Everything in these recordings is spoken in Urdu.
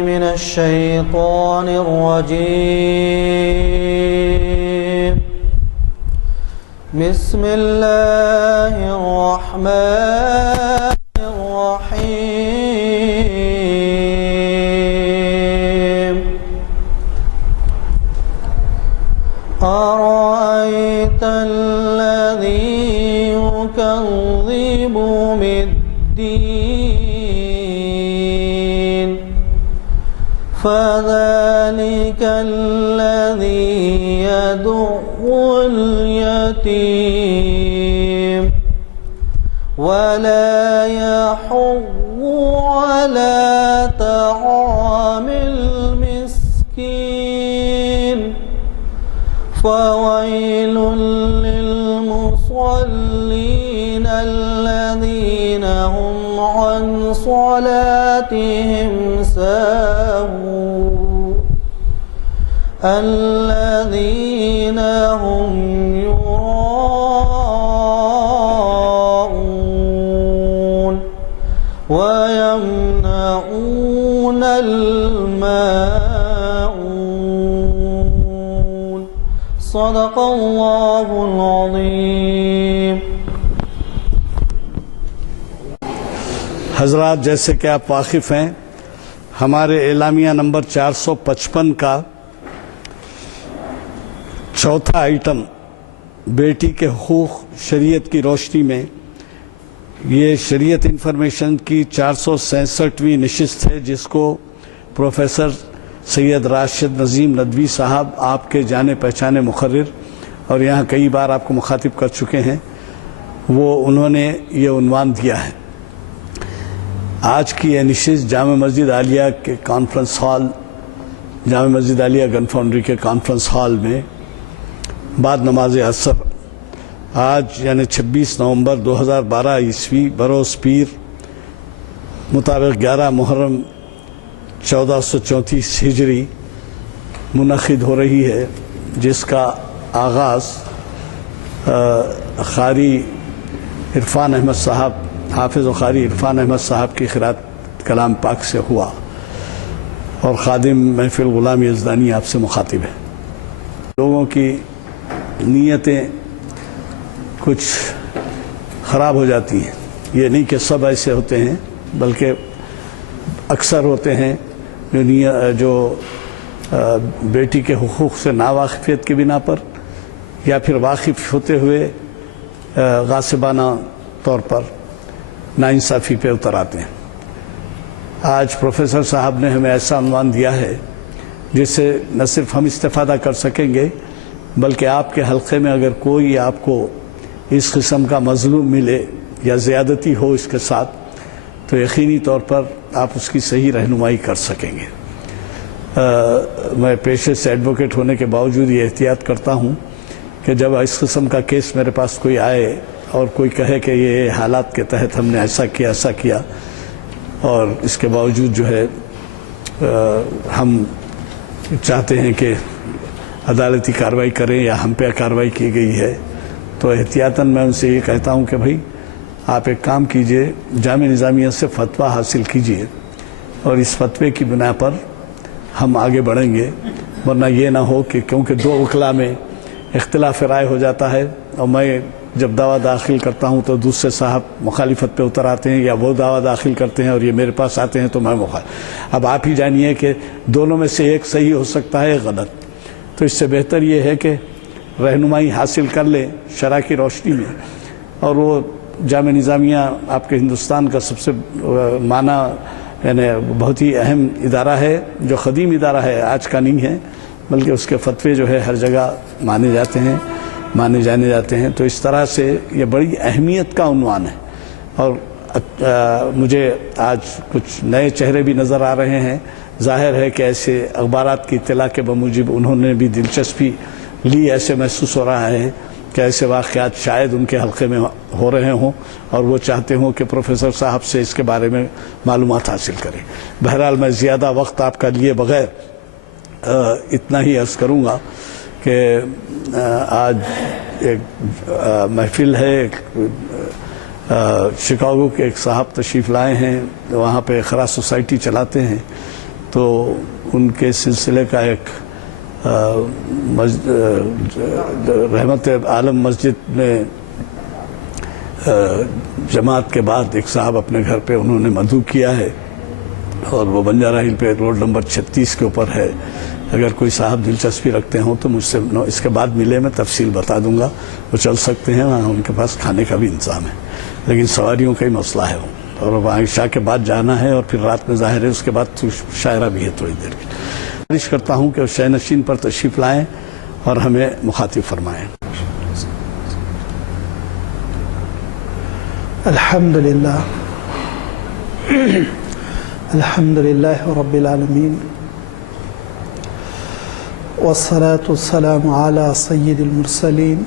من الشيطان الرجيم. بسم الله الرحمن الرحيم. أرأيت الذي يكذب بالدين فذلك الذي يدع اليتيم ولا يحض على طعام المسكين فويل للمصلين الذين هم عن صلاتهم ساهون الذين هم يراءون ويمنعون الماعون. صدق الله العظيم. حضرات، جیسے کہ آپ واقف ہیں، ہمارے اعلامیہ نمبر 455 کا چوتھا آئٹم بیٹی کے حقوق شریعت کی روشنی میں، یہ شریعت انفارمیشن کی 466ویں نشست ہے، جس کو پروفیسر سید راشد نظیم ندوی صاحب، آپ کے جانے پہچانے مقرر اور یہاں کئی بار آپ کو مخاطب کر چکے ہیں، انہوں نے یہ عنوان دیا ہے. آج کی یہ نشست جامع مسجد عالیہ کے کانفرنس ہال، جامع مسجد عالیہ گن فاؤنڈری کے کانفرنس ہال میں بعد نماز عصر آج یعنی 26 نومبر 2012 عیسوی بروز پیر مطابق 11 محرم 1434 ہجری منعقد ہو رہی ہے، جس کا آغاز قاری عرفان احمد صاحب، حافظ و قاری عرفان احمد صاحب کی قرأت کلام پاک سے ہوا، اور خادم محفل غلام یزدانی آپ سے مخاطب ہے. لوگوں کی نیتیں کچھ خراب ہو جاتی ہیں، یہ نہیں کہ سب ایسے ہوتے ہیں، بلکہ اکثر ہوتے ہیں جو بیٹی کے حقوق سے ناواقفیت کی بنا پر یا پھر واقف ہوتے ہوئے غاصبانہ طور پر ناانصافی پہ اتر آتے ہیں. آج پروفیسر صاحب نے ہمیں ایسا عنوان دیا ہے جس سے نہ صرف ہم استفادہ کر سکیں گے، بلکہ آپ کے حلقے میں اگر کوئی آپ کو اس قسم کا مظلوم ملے یا زیادتی ہو اس کے ساتھ، تو یقینی طور پر آپ اس کی صحیح رہنمائی کر سکیں گے. میں پیشے سے ایڈوکیٹ ہونے کے باوجود یہ احتیاط کرتا ہوں کہ جب اس قسم کا کیس میرے پاس کوئی آئے اور کوئی کہے کہ یہ حالات کے تحت ہم نے ایسا کیا اور اس کے باوجود جو ہے ہم چاہتے ہیں کہ عدالتی کارروائی کریں یا ہم پہ کارروائی کی گئی ہے، تو احتیاطاً میں ان سے یہ کہتا ہوں کہ بھائی آپ ایک کام کیجئے، جامع نظامیہ سے فتویٰ حاصل کیجئے اور اس فتوے کی بنا پر ہم آگے بڑھیں گے، ورنہ یہ نہ ہو کہ کیونکہ دو وکلا میں اختلاف رائے ہو جاتا ہے اور میں جب دعویٰ داخل کرتا ہوں تو دوسرے صاحب مخالفت پہ اتر آتے ہیں، یا وہ دعویٰ داخل کرتے ہیں اور یہ میرے پاس آتے ہیں تو میں مخالف. اب آپ ہی جانیے کہ دونوں میں سے ایک صحیح ہو سکتا ہے، ایک غلط. تو اس سے بہتر یہ ہے کہ رہنمائی حاصل کر لیں شرع کی روشنی میں. اور وہ جامع نظامیہ آپ کے ہندوستان کا سب سے معنی یعنی بہت ہی اہم ادارہ ہے، جو قدیم ادارہ ہے، آج کا نہیں ہے، بلکہ اس کے فتوے جو ہے ہر جگہ مانے جانے جاتے ہیں. تو اس طرح سے یہ بڑی اہمیت کا عنوان ہے. اور مجھے آج کچھ نئے چہرے بھی نظر آ رہے ہیں. ظاہر ہے کہ ایسے اخبارات کی اطلاع کے بموجب انہوں نے بھی دلچسپی لی. ایسے محسوس ہو رہا ہے کہ ایسے واقعات شاید ان کے حلقے میں ہو رہے ہوں اور وہ چاہتے ہوں کہ پروفیسر صاحب سے اس کے بارے میں معلومات حاصل کریں. بہرحال میں زیادہ وقت آپ کا لیے بغیر اتنا ہی عرض کروں گا کہ آج ایک محفل ہے، شکاگو کے ایک صاحب تشریف لائے ہیں، وہاں پہ خراج سوسائٹی چلاتے ہیں. تو ان کے سلسلے کا ایک رحمت عالم مسجد میں جماعت کے بعد ایک صاحب اپنے گھر پہ انہوں نے مدعو کیا ہے، اور وہ بنجارہ ہل پہ روڈ نمبر 36 کے اوپر ہے۔ اگر کوئی صاحب دلچسپی رکھتے ہوں تو مجھ سے اس کے بعد ملے، میں تفصیل بتا دوں گا۔ وہ چل سکتے ہیں، وہاں ان کے پاس کھانے کا بھی انتظام ہے، لیکن سواریوں کا ہی مسئلہ ہے وہ، اور وہاں عشاء کے بعد جانا ہے، اور پھر رات میں ظاہر ہے اس کے بعد شاعرہ بھی ہے تھوڑی دیر کی۔ گزارش کرتا ہوں کہ شہ نشین پر تشریف لائیں اور ہمیں مخاطب فرمائیں۔ الحمدللہ الحمدللہ رب العالمین، والصلاة والسلام علی سید المرسلین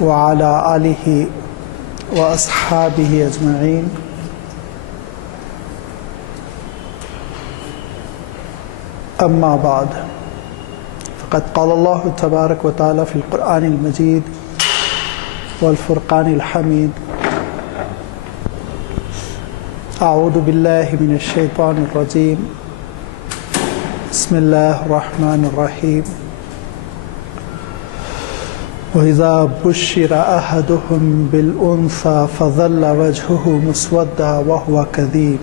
وعلی آلہ واصحابہ اجمعین۔ اما بعد، فقد قال اللہ تبارک و تعالی فی القرآن المجید والفرقان الحمید: اعوذ باللہ من الشیطان الرجیم، بسم اللہ الرحمن الرحیم۔ وَإِذَا بُشِّرَ أَحَدُهُم بِالْأُنثَىٰ فَظَلَّ وَجْهُهُ مُسْوَدًّا وَهُوَ كَظِيمٌ۔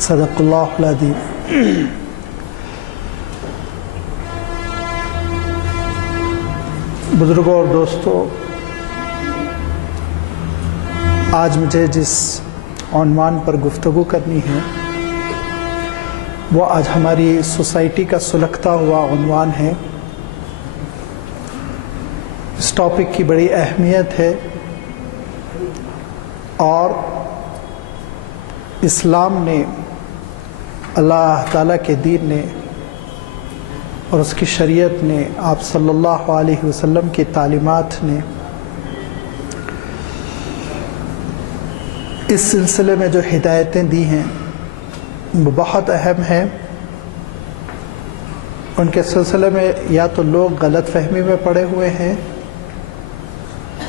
صدق اللہ العظیم۔ بزرگوں اور دوستو، آج مجھے جس عنوان پر گفتگو کرنی ہے وہ آج ہماری سوسائٹی کا سلگتا ہوا عنوان ہے۔ اس ٹاپک کی بڑی اہمیت ہے، اور اسلام نے، اللہ تعالیٰ کے دین نے اور اس کی شریعت نے، آپ صلی اللہ علیہ وسلم کی تعلیمات نے اس سلسلے میں جو ہدایتیں دی ہیں وہ بہت اہم ہیں۔ ان کے سلسلے میں یا تو لوگ غلط فہمی میں پڑے ہوئے ہیں،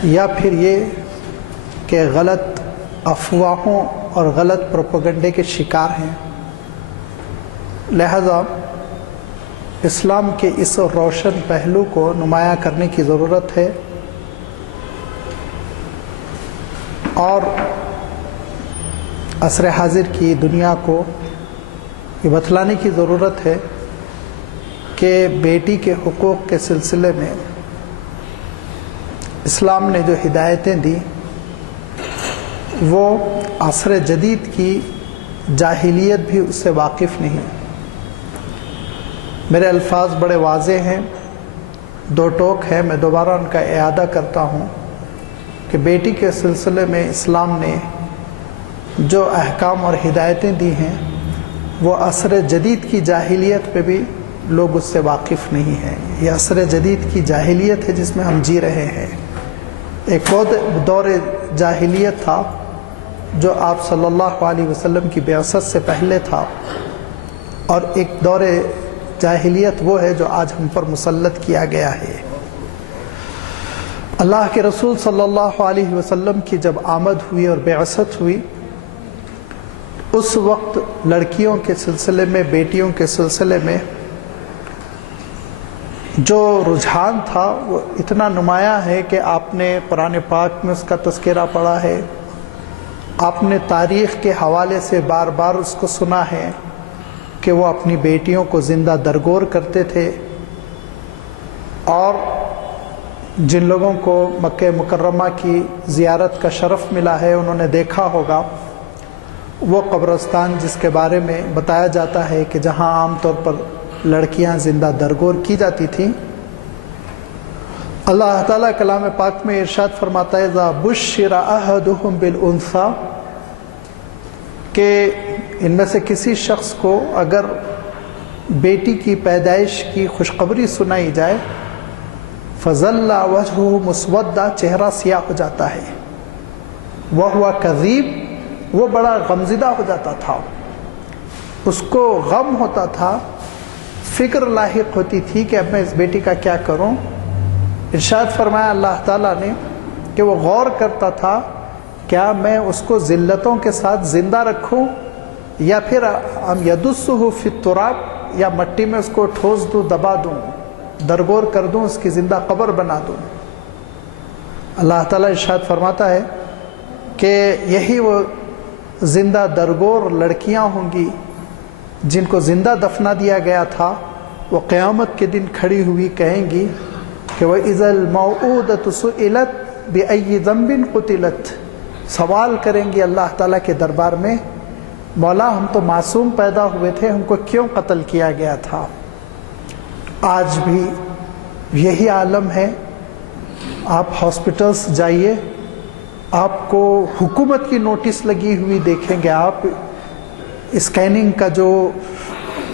یا پھر یہ کہ غلط افواہوں اور غلط پروپیگنڈے کے شکار ہیں۔ لہذا اسلام کے اس روشن پہلو کو نمایاں کرنے کی ضرورت ہے، اور عصر حاضر کی دنیا کو یہ بتلانے کی ضرورت ہے کہ بیٹی کے حقوق کے سلسلے میں اسلام نے جو ہدایتیں دی وہ عصر جدید کی جاہلیت بھی اس سے واقف نہیں۔ میرے الفاظ بڑے واضح ہیں، دو ٹوک ہیں، میں دوبارہ ان کا اعادہ کرتا ہوں کہ بیٹی کے سلسلے میں اسلام نے جو احکام اور ہدایتیں دی ہیں وہ عصر جدید کی جاہلیت پہ بھی لوگ اس سے واقف نہیں ہیں۔ یہ عصر جدید کی جاہلیت ہے جس میں ہم جی رہے ہیں۔ ایک دور جاہلیت تھا جو آپ صلی اللہ علیہ وسلم کی بعثت سے پہلے تھا، اور ایک دور جاہلیت وہ ہے جو آج ہم پر مسلط کیا گیا ہے۔ اللہ کے رسول صلی اللہ علیہ وسلم کی جب آمد ہوئی اور بعثت ہوئی، اس وقت لڑکیوں کے سلسلے میں، بیٹیوں کے سلسلے میں جو رجحان تھا وہ اتنا نمایاں ہے کہ آپ نے قرآن پاک میں اس کا تذکرہ پڑھا ہے، آپ نے تاریخ کے حوالے سے بار بار اس کو سنا ہے کہ وہ اپنی بیٹیوں کو زندہ درگور کرتے تھے، اور جن لوگوں کو مکہ مکرمہ کی زیارت کا شرف ملا ہے انہوں نے دیکھا ہوگا وہ قبرستان جس کے بارے میں بتایا جاتا ہے کہ جہاں عام طور پر لڑکیاں زندہ درگور کی جاتی تھیں، اللہ تعالیٰ کلام پاک میں ارشاد فرماتا ہے اذا بشر احدهم بالانثى، کہ ان میں سے کسی شخص کو اگر بیٹی کی پیدائش کی خوشخبری سنائی جائے، فظل وجهه مسودا، چہرہ سیاہ ہو جاتا ہے، وهو کذیب، وہ بڑا غمزدہ ہو جاتا تھا، اس کو غم ہوتا تھا، فکر لاحق ہوتی تھی کہ اب میں اس بیٹی کا کیا کروں۔ ارشاد فرمایا اللہ تعالیٰ نے کہ وہ غور کرتا تھا کیا میں اس کو ذلتوں کے ساتھ زندہ رکھوں یا پھر ہم یدسہ فی التراب یا مٹی میں اس کو ٹھوس دوں، دبا دوں، درگور کر دوں، اس کی زندہ قبر بنا دوں؟ اللہ تعالیٰ ارشاد فرماتا ہے کہ یہی وہ زندہ درگور لڑکیاں ہوں گی جن کو زندہ دفنا دیا گیا تھا، وہ قیامت کے دن کھڑی ہوئی کہیں گی کہ وَإِذَا الْمَوْعُودَةُ سُئِلَتْ بِأَيِّ ذَنْبٍ قُتِلَتْ، سوال کریں گی اللہ تعالیٰ کے دربار میں، مولا ہم تو معصوم پیدا ہوئے تھے، ہم کو کیوں قتل کیا گیا تھا؟ آج بھی یہی عالم ہے۔ آپ ہاسپٹلس جائیے، آپ کو حکومت کی نوٹس لگی ہوئی دیکھیں گے، آپ اسکیننگ کا جو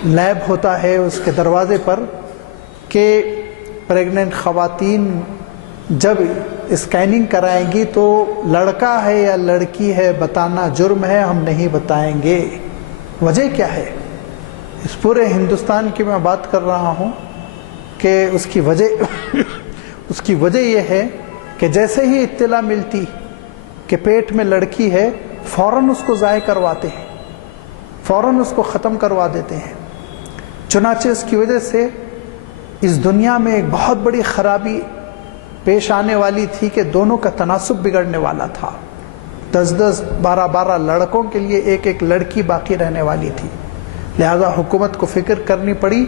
لیب ہوتا ہے اس کے دروازے پر کہ پریگننٹ خواتین جب اسکیننگ کرائیں گی تو لڑکا ہے یا لڑکی ہے بتانا جرم ہے، ہم نہیں بتائیں گے۔ وجہ کیا ہے؟ اس پورے ہندوستان کی میں بات کر رہا ہوں کہ اس کی وجہ یہ ہے کہ جیسے ہی اطلاع ملتی کہ پیٹ میں لڑکی ہے، فوراً اس کو ضائع کرواتے ہیں، فوراً اس کو ختم کروا دیتے ہیں۔ چنانچہ اس کی وجہ سے اس دنیا میں ایک بہت بڑی خرابی پیش آنے والی تھی کہ دونوں کا تناسب بگڑنے والا تھا۔ 10 12 لڑکوں کے لیے ایک لڑکی باقی رہنے والی تھی، لہذا حکومت کو فکر کرنی پڑی۔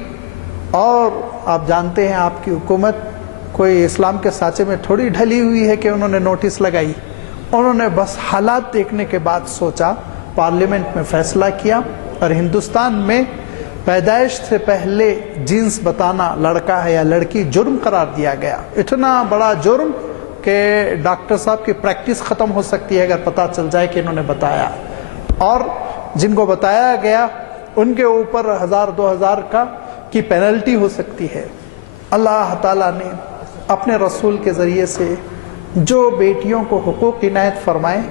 اور آپ جانتے ہیں آپ کی حکومت کوئی اسلام کے سانچے میں تھوڑی ڈھلی ہوئی ہے کہ انہوں نے نوٹس لگائی، انہوں نے بس حالات دیکھنے کے بعد سوچا، پارلیمنٹ میں فیصلہ کیا، اور ہندوستان میں پیدائش سے پہلے جنس بتانا لڑکا ہے یا لڑکی جرم قرار دیا گیا۔ اتنا بڑا جرم کہ ڈاکٹر صاحب کی پریکٹس ختم ہو سکتی ہے اگر پتہ چل جائے کہ انہوں نے بتایا، اور جن کو بتایا گیا ان کے اوپر 1000 2000 کی پینلٹی ہو سکتی ہے۔ اللہ تعالیٰ نے اپنے رسول کے ذریعے سے جو بیٹیوں کو حقوق عنایت فرمائے،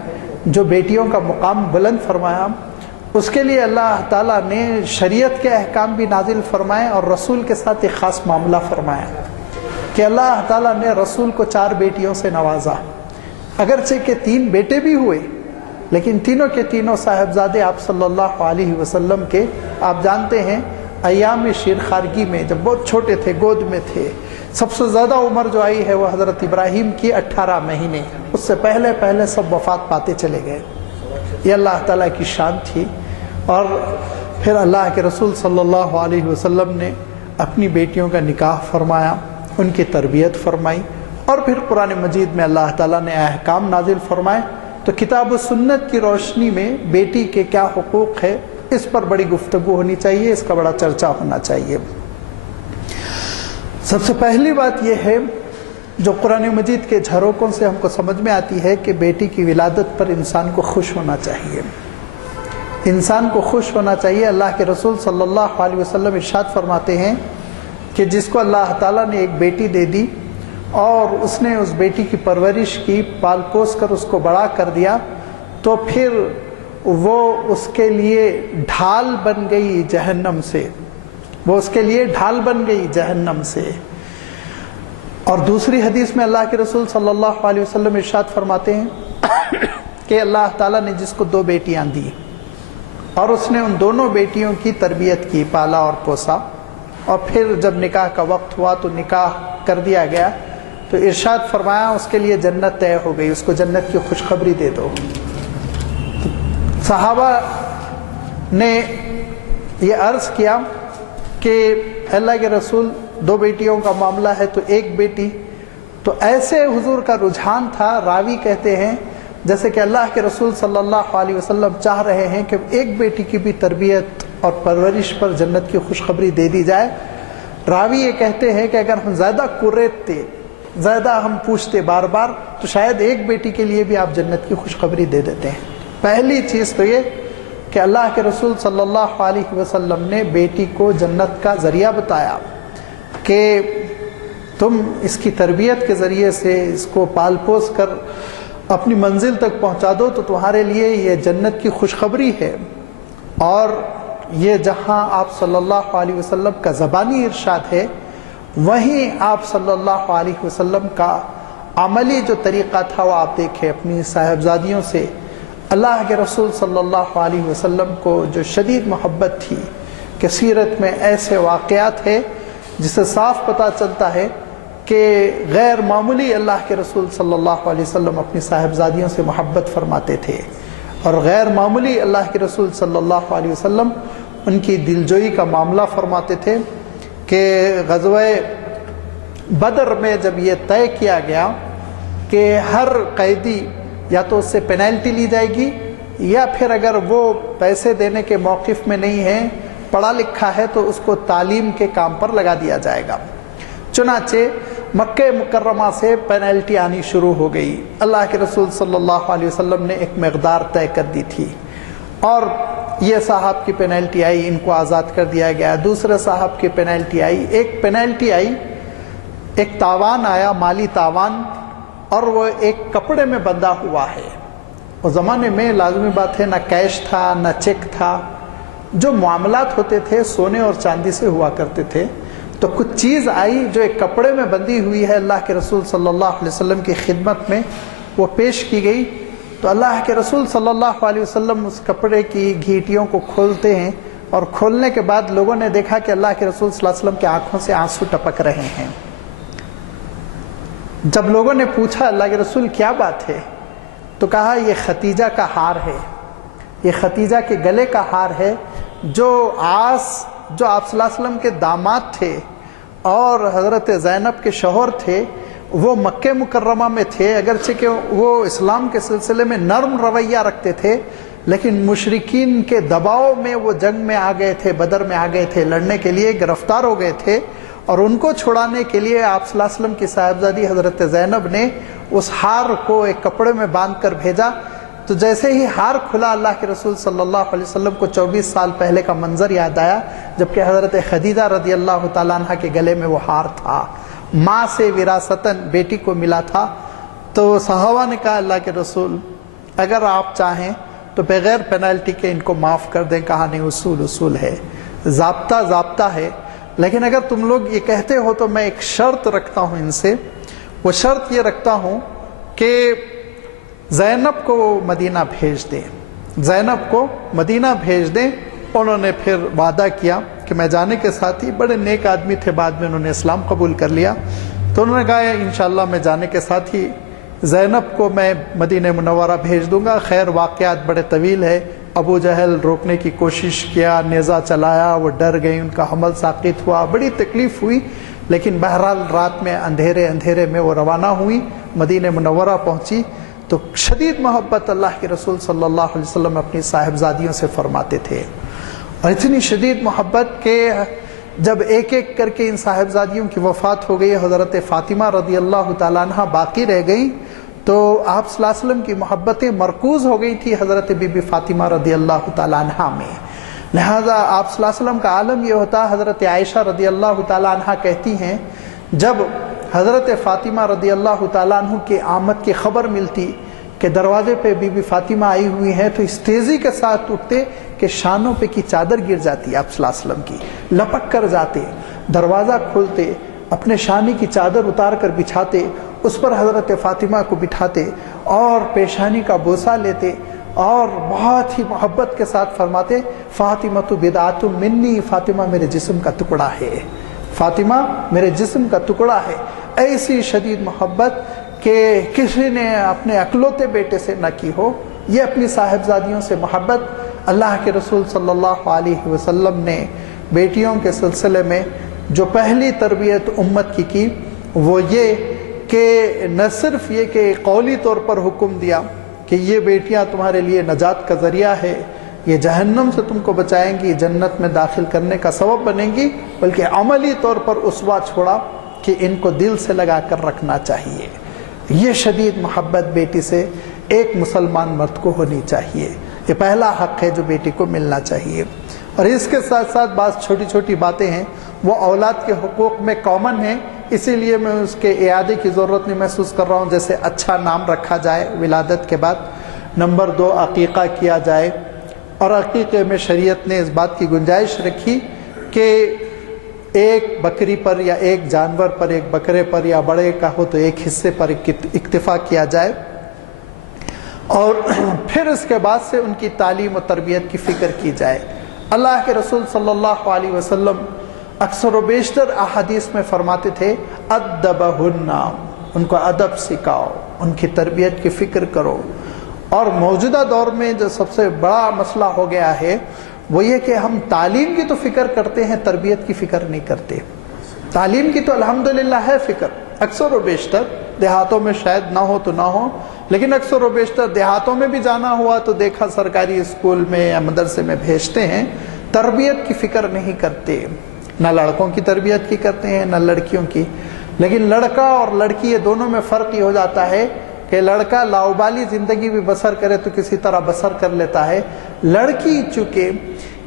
جو بیٹیوں کا مقام بلند فرمایا، اس کے لیے اللہ تعالیٰ نے شریعت کے احکام بھی نازل فرمائے اور رسول کے ساتھ ایک خاص معاملہ فرمایا کہ اللہ تعالیٰ نے رسول کو 4 بیٹیوں سے نوازا، اگرچہ کہ 3 بیٹے بھی ہوئے لیکن تینوں کے تینوں صاحبزادے آپ صلی اللہ علیہ وسلم کے۔ آپ جانتے ہیں ایام شیرخارگی میں جب بہت چھوٹے تھے، گود میں تھے، سب سے زیادہ عمر جو آئی ہے وہ حضرت ابراہیم کی 18 مہینے، اس سے پہلے سب وفات پاتے چلے گئے۔ یہ اللہ تعالیٰ کی شان تھی۔ اور پھر اللہ کے رسول صلی اللہ علیہ وسلم نے اپنی بیٹیوں کا نکاح فرمایا، ان کی تربیت فرمائی، اور پھر قرآن مجید میں اللہ تعالیٰ نے احکام نازل فرمائے۔ تو کتاب و سنت کی روشنی میں بیٹی کے کیا حقوق ہے، اس پر بڑی گفتگو ہونی چاہیے، اس کا بڑا چرچا ہونا چاہیے۔ سب سے پہلی بات یہ ہے جو قرآن مجید کے جھروکوں سے ہم کو سمجھ میں آتی ہے کہ بیٹی کی ولادت پر انسان کو خوش ہونا چاہیے، انسان کو خوش ہونا چاہیے۔ اللہ کے رسول صلی اللہ علیہ وسلم ارشاد فرماتے ہیں کہ جس کو اللہ تعالیٰ نے ایک بیٹی دے دی اور اس نے اس بیٹی کی پرورش کی، پال پوس کر اس کو بڑا کر دیا، تو پھر وہ اس کے لیے ڈھال بن گئی جہنم سے، وہ اس کے لیے ڈھال بن گئی جہنم سے۔ اور دوسری حدیث میں اللہ کے رسول صلی اللہ علیہ وسلم ارشاد فرماتے ہیں کہ اللہ تعالیٰ نے جس کو 2 بیٹیاں دی اور اس نے ان دونوں بیٹیوں کی تربیت کی، پالا اور پوسا، اور پھر جب نکاح کا وقت ہوا تو نکاح کر دیا گیا، تو ارشاد فرمایا اس کے لیے جنت طے ہو گئی، اس کو جنت کی خوشخبری دے دو۔ صحابہ نے یہ عرض کیا کہ اللہ کے رسول 2 بیٹیوں کا معاملہ ہے تو 1 بیٹی، تو ایسے حضور کا رجحان تھا، راوی کہتے ہیں جیسے کہ اللہ کے رسول صلی اللہ علیہ وسلم چاہ رہے ہیں کہ 1 بیٹی کی بھی تربیت اور پرورش پر جنت کی خوشخبری دے دی جائے۔ راوی یہ کہتے ہیں کہ اگر ہم زیادہ قریتے، زیادہ ہم پوچھتے بار بار، تو شاید 1 بیٹی کے لیے بھی آپ جنت کی خوشخبری دے دیتے ہیں۔ پہلی چیز تو یہ کہ اللہ کے رسول صلی اللہ علیہ وسلم نے بیٹی کو جنت کا ذریعہ بتایا کہ تم اس کی تربیت کے ذریعے سے اس کو پال پوس کر اپنی منزل تک پہنچا دو تو تمہارے لیے یہ جنت کی خوشخبری ہے۔ اور یہ جہاں آپ صلی اللہ علیہ وسلم کا زبانی ارشاد ہے، وہیں آپ صلی اللہ علیہ وسلم کا عملی جو طریقہ تھا وہ آپ دیکھیں اپنی صاحبزادیوں سے اللہ کے رسول صلی اللہ علیہ وسلم کو جو شدید محبت تھی کہ سیرت میں ایسے واقعات ہیں جس سے صاف پتہ چلتا ہے کہ غیر معمولی اللہ کے رسول صلی اللہ علیہ وسلم اپنی صاحبزادیوں سے محبت فرماتے تھے، اور غیر معمولی اللہ کے رسول صلی اللہ علیہ وسلم ان کی دلجوئی کا معاملہ فرماتے تھے کہ غزوہ بدر میں جب یہ طے کیا گیا کہ ہر قیدی یا تو اس سے پینلٹی لی جائے گی یا پھر اگر وہ پیسے دینے کے موقف میں نہیں ہے، پڑھا لکھا ہے، تو اس کو تعلیم کے کام پر لگا دیا جائے گا۔ چنانچہ مکہ مکرمہ سے پینلٹی آنی شروع ہو گئی۔ اللہ کے رسول صلی اللہ علیہ وسلم نے ایک مقدار طے کر دی تھی، اور یہ صاحب کی پینلٹی آئی، ان کو آزاد کر دیا گیا۔ دوسرے صاحب کی پینلٹی آئی، ایک پینلٹی آئی، ایک تاوان آیا، مالی تاوان، اور وہ ایک کپڑے میں بندھا ہوا ہے۔ اس زمانے میں لازمی بات ہے نہ کیش تھا نہ چیک تھا، جو معاملات ہوتے تھے سونے اور چاندی سے ہوا کرتے تھے، تو کچھ چیز آئی جو ایک کپڑے میں بندھی ہوئی ہے، اللہ کے رسول صلی اللہ علیہ وسلم کی خدمت میں وہ پیش کی گئی۔ تو اللہ کے رسول صلی اللہ علیہ وسلم اس کپڑے کی گھیٹیوں کو کھولتے ہیں، اور کھولنے کے بعد لوگوں نے دیکھا کہ اللہ کے رسول صلی اللہ علیہ وسلم کی آنکھوں سے آنسو ٹپک رہے ہیں۔ جب لوگوں نے پوچھا اللہ کے رسول کیا بات ہے، تو کہا یہ ختیجہ کا ہار ہے، یہ ختیجہ کے گلے کا ہار ہے، جو آپ صلی اللہ علیہ وسلم کے داماد تھے اور حضرت زینب کے شوہر تھے، وہ مکہ مکرمہ میں تھے، اگرچہ کہ وہ اسلام کے سلسلے میں نرم رویہ رکھتے تھے، لیکن مشرکین کے دباؤ میں وہ جنگ میں آ گئے تھے، بدر میں آ گئے تھے، لڑنے کے لیے گرفتار ہو گئے تھے، اور ان کو چھڑانے کے لیے آپ صلی اللہ علیہ وسلم کی صاحبزادی حضرت زینب نے اس ہار کو ایک کپڑے میں باندھ کر بھیجا۔ تو جیسے ہی ہار کھلا، اللہ کے رسول صلی اللہ علیہ وسلم کو 24 سال پہلے کا منظر یاد آیا، جبکہ حضرت خدیجہ رضی اللہ تعالیٰ عنہ کے گلے میں وہ ہار تھا، ماں سے وراثتاً بیٹی کو ملا تھا۔ تو صحابہ نے کہا اللہ کے رسول اگر آپ چاہیں تو بغیر پینلٹی کے ان کو معاف کر دیں۔ کہا نہیں، اصول ہے، ضابطہ ہے، لیکن اگر تم لوگ یہ کہتے ہو تو میں ایک شرط رکھتا ہوں ان سے۔ وہ شرط یہ رکھتا ہوں کہ زینب کو مدینہ بھیج دیں، زینب کو مدینہ بھیج دیں۔ انہوں نے پھر وعدہ کیا کہ میں جانے کے ساتھ ہی، بڑے نیک آدمی تھے، بعد میں انہوں نے اسلام قبول کر لیا، تو انہوں نے کہا انشاءاللہ میں جانے کے ساتھ ہی زینب کو میں مدینہ منورہ بھیج دوں گا۔ خیر واقعات بڑے طویل ہے، ابو جہل روکنے کی کوشش کیا، نیزہ چلایا، وہ ڈر گئی، ان کا حمل ساقط ہوا، بڑی تکلیف ہوئی، لیکن بہرحال رات میں اندھیرے میں وہ روانہ ہوئی، مدینہ منورہ پہنچی۔ تو شدید محبت اللہ کے رسول صلی اللہ علیہ وسلم اپنی صاحبزادیوں سے فرماتے تھے، اور اتنی شدید محبت کہ جب ایک ایک کر کے ان صاحبزادیوں کی وفات ہو گئی، حضرت فاطمہ رضی اللہ تعالیٰ عنہ باقی رہ گئی، تو آپ صلی اللہ علیہ وسلم کی محبتیں مرکوز ہو گئی تھی حضرت بی بی فاطمہ رضی اللہ تعالیٰ عنہ میں۔ لہذا آپ صلی اللہ علیہ وسلم کا عالم یہ ہوتا، حضرت عائشہ رضی اللہ تعالیٰ عنہ کہتی ہیں جب حضرت فاطمہ رضی اللہ تعالیٰ عنہ کی آمد کی خبر ملتی کہ دروازے پہ بی بی فاطمہ آئی ہوئی ہیں، تو اس تیزی کے ساتھ اٹھتے کہ شانوں پہ کی چادر گر جاتی آپ صلی اللہ علیہ وسلم کی، لپک کر جاتے، دروازہ کھولتے، اپنے شانی کی چادر اتار کر بچھاتے، اس پر حضرت فاطمہ کو بٹھاتے اور پیشانی کا بوسہ لیتے، اور بہت ہی محبت کے ساتھ فرماتے فاطمہ تو بدعۃ منی، فاطمہ میرے جسم کا ٹکڑا ہے، فاطمہ میرے جسم کا ٹکڑا ہے۔ ایسی شدید محبت کہ کسی نے اپنے اکلوتے بیٹے سے نہ کی ہو، یہ اپنی صاحبزادیوں سے محبت اللہ کے رسول صلی اللہ علیہ وسلم نے بیٹیوں کے سلسلے میں جو پہلی تربیت امت کی وہ یہ کہ نہ صرف یہ کہ قولی طور پر حکم دیا کہ یہ بیٹیاں تمہارے لیے نجات کا ذریعہ ہے، یہ جہنم سے تم کو بچائیں گی، جنت میں داخل کرنے کا سبب بنیں گی، بلکہ عملی طور پر اسوہ چھوڑا کہ ان کو دل سے لگا کر رکھنا چاہیے۔ یہ شدید محبت بیٹی سے ایک مسلمان مرد کو ہونی چاہیے، یہ پہلا حق ہے جو بیٹی کو ملنا چاہیے۔ اور اس کے ساتھ ساتھ بعض چھوٹی چھوٹی باتیں ہیں وہ اولاد کے حقوق میں کامن ہیں، اسی لیے میں اس کے اعادے کی ضرورت نہیں محسوس کر رہا ہوں۔ جیسے اچھا نام رکھا جائے ولادت کے بعد، نمبر 2 عقیقہ کیا جائے، اور عقیقے میں شریعت نے اس بات کی گنجائش رکھی کہ ایک بکری پر یا ایک جانور پر، ایک بکرے پر یا بڑے کا ہو تو ایک حصے پر اکتفا کیا جائے، اور پھر اس کے بعد سے ان کی تعلیم و تربیت کی فکر کی جائے۔ اللہ کے رسول صلی اللہ علیہ وسلم اکثر و بیشتر احادیث میں فرماتے تھے ادبہن، ان کو ادب سکھاؤ، ان کی تربیت کی فکر کرو۔ اور موجودہ دور میں جو سب سے بڑا مسئلہ ہو گیا ہے وہ یہ کہ ہم تعلیم کی تو فکر کرتے ہیں، تربیت کی فکر نہیں کرتے۔ تعلیم کی تو الحمدللہ ہے فکر، اکثر و بیشتر، دیہاتوں میں شاید نہ ہو تو نہ ہو، لیکن اکثر و بیشتر دیہاتوں میں بھی جانا ہوا تو دیکھا سرکاری اسکول میں یا مدرسے میں بھیجتے ہیں، تربیت کی فکر نہیں کرتے، نہ لڑکوں کی تربیت کی کرتے ہیں نہ لڑکیوں کی۔ لیکن لڑکا اور لڑکی یہ دونوں میں فرق یہ ہو جاتا ہے کہ لڑکا لاؤبالی زندگی بھی بسر کرے تو کسی طرح بسر کر لیتا ہے، لڑکی چونکہ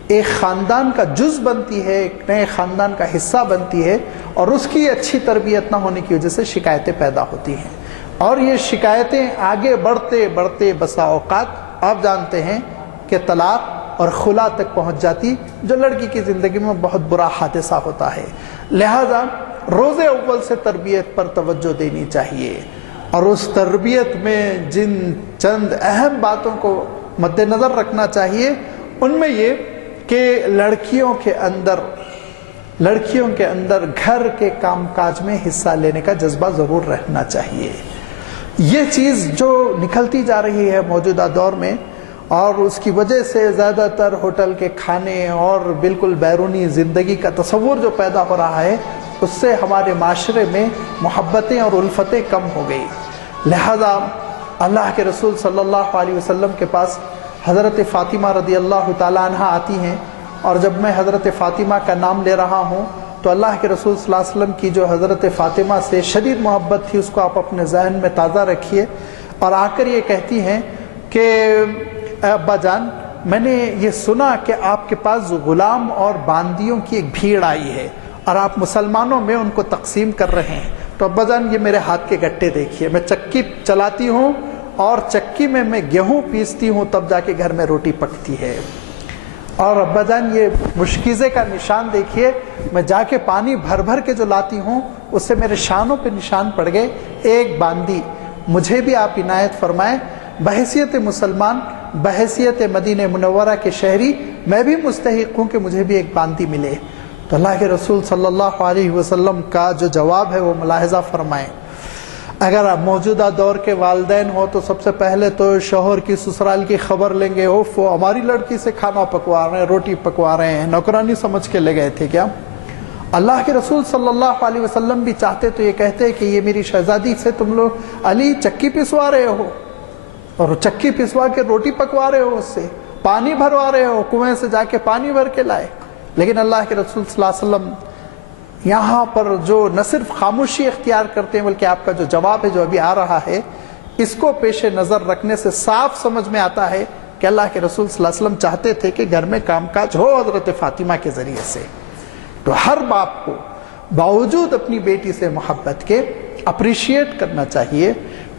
ایک خاندان کا جز بنتی ہے، ایک نئے خاندان کا حصہ بنتی ہے، اور اس کی اچھی تربیت نہ ہونے کی وجہ سے شکایتیں پیدا ہوتی ہیں، اور یہ شکایتیں آگے بڑھتے بڑھتے بسا اوقات آپ جانتے ہیں کہ طلاق اور خلا تک پہنچ جاتی، جو لڑکی کی زندگی میں بہت برا حادثہ ہوتا ہے۔ لہذا روز اول سے تربیت پر توجہ دینی چاہیے، اور اس تربیت میں جن چند اہم باتوں کو مد نظر رکھنا چاہیے ان میں یہ کہ لڑکیوں کے اندر گھر کے کام کاج میں حصہ لینے کا جذبہ ضرور رہنا چاہیے۔ یہ چیز جو نکلتی جا رہی ہے موجودہ دور میں، اور اس کی وجہ سے زیادہ تر ہوٹل کے کھانے اور بالکل بیرونی زندگی کا تصور جو پیدا ہو رہا ہے، اس سے ہمارے معاشرے میں محبتیں اور الفتیں کم ہو گئی۔ لہذا اللہ کے رسول صلی اللہ علیہ وسلم کے پاس حضرت فاطمہ رضی اللہ تعالیٰ عنہ آتی ہیں، اور جب میں حضرت فاطمہ کا نام لے رہا ہوں تو اللہ کے رسول صلی اللہ علیہ وسلم کی جو حضرت فاطمہ سے شدید محبت تھی اس کو آپ اپنے ذہن میں تازہ رکھیے، اور آ کر یہ کہتی ہیں کہ ابا جان، میں نے یہ سنا کہ آپ کے پاس غلام اور باندیوں کی ایک بھیڑ آئی ہے اور آپ مسلمانوں میں ان کو تقسیم کر رہے ہیں، تو ابا جان یہ میرے ہاتھ کے گٹے دیکھیے، میں چکی چلاتی ہوں اور چکی میں گیہوں پیستی ہوں، تب جا کے گھر میں روٹی پکتی ہے، اور ابا جان یہ مشکیزے کا نشان دیکھیے، میں جا کے پانی بھر بھر کے جو لاتی ہوں اس سے میرے شانوں پہ نشان پڑ گئے، ایک باندی مجھے بھی آپ عنایت فرمائیں، بحیثیت مسلمان، بحیثیت مدینہ منورہ کے شہری، میں بھی مستحق ہوں کہ مجھے بھی ایک باندی ملے۔ تو اللہ کے رسول صلی اللہ علیہ وسلم کا جو جواب ہے وہ ملاحظہ فرمائیں۔ اگر آپ موجودہ دور کے والدین ہو تو سب سے پہلے تو شوہر کی سسرال کی خبر لیں گے، اوف وہ ہماری لڑکی سے کھانا پکوا رہے ہیں، روٹی پکوا رہے ہیں، نوکرانی سمجھ کے لے گئے تھے کیا؟ اللہ کے رسول صلی اللہ علیہ وسلم بھی چاہتے تو یہ کہتے کہ یہ میری شہزادی سے تم لوگ علی چکی پسوا رہے ہو، اور چکی پسوا کے روٹی پکوا رہے ہو، اس سے پانی بھروا رہے ہو، کنویں سے جا کے پانی بھر کے لائے۔ لیکن اللہ کے رسول صلی اللہ علیہ وسلم یہاں پر جو نہ صرف خاموشی اختیار کرتے ہیں بلکہ آپ کا جو جواب ہے جو ابھی آ رہا ہے اس کو پیش نظر رکھنے سے صاف سمجھ میں آتا ہے کہ اللہ کے رسول صلی اللہ علیہ وسلم چاہتے تھے کہ گھر میں کام کاج ہو حضرت فاطمہ کے ذریعے سے۔ تو ہر باپ کو باوجود اپنی بیٹی سے محبت کے اپریشیٹ کرنا چاہیے،